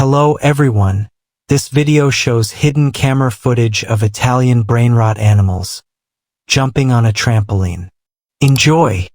Hello everyone. This video shows hidden camera footage of Italian brainrot animals jumping on a trampoline. Enjoy!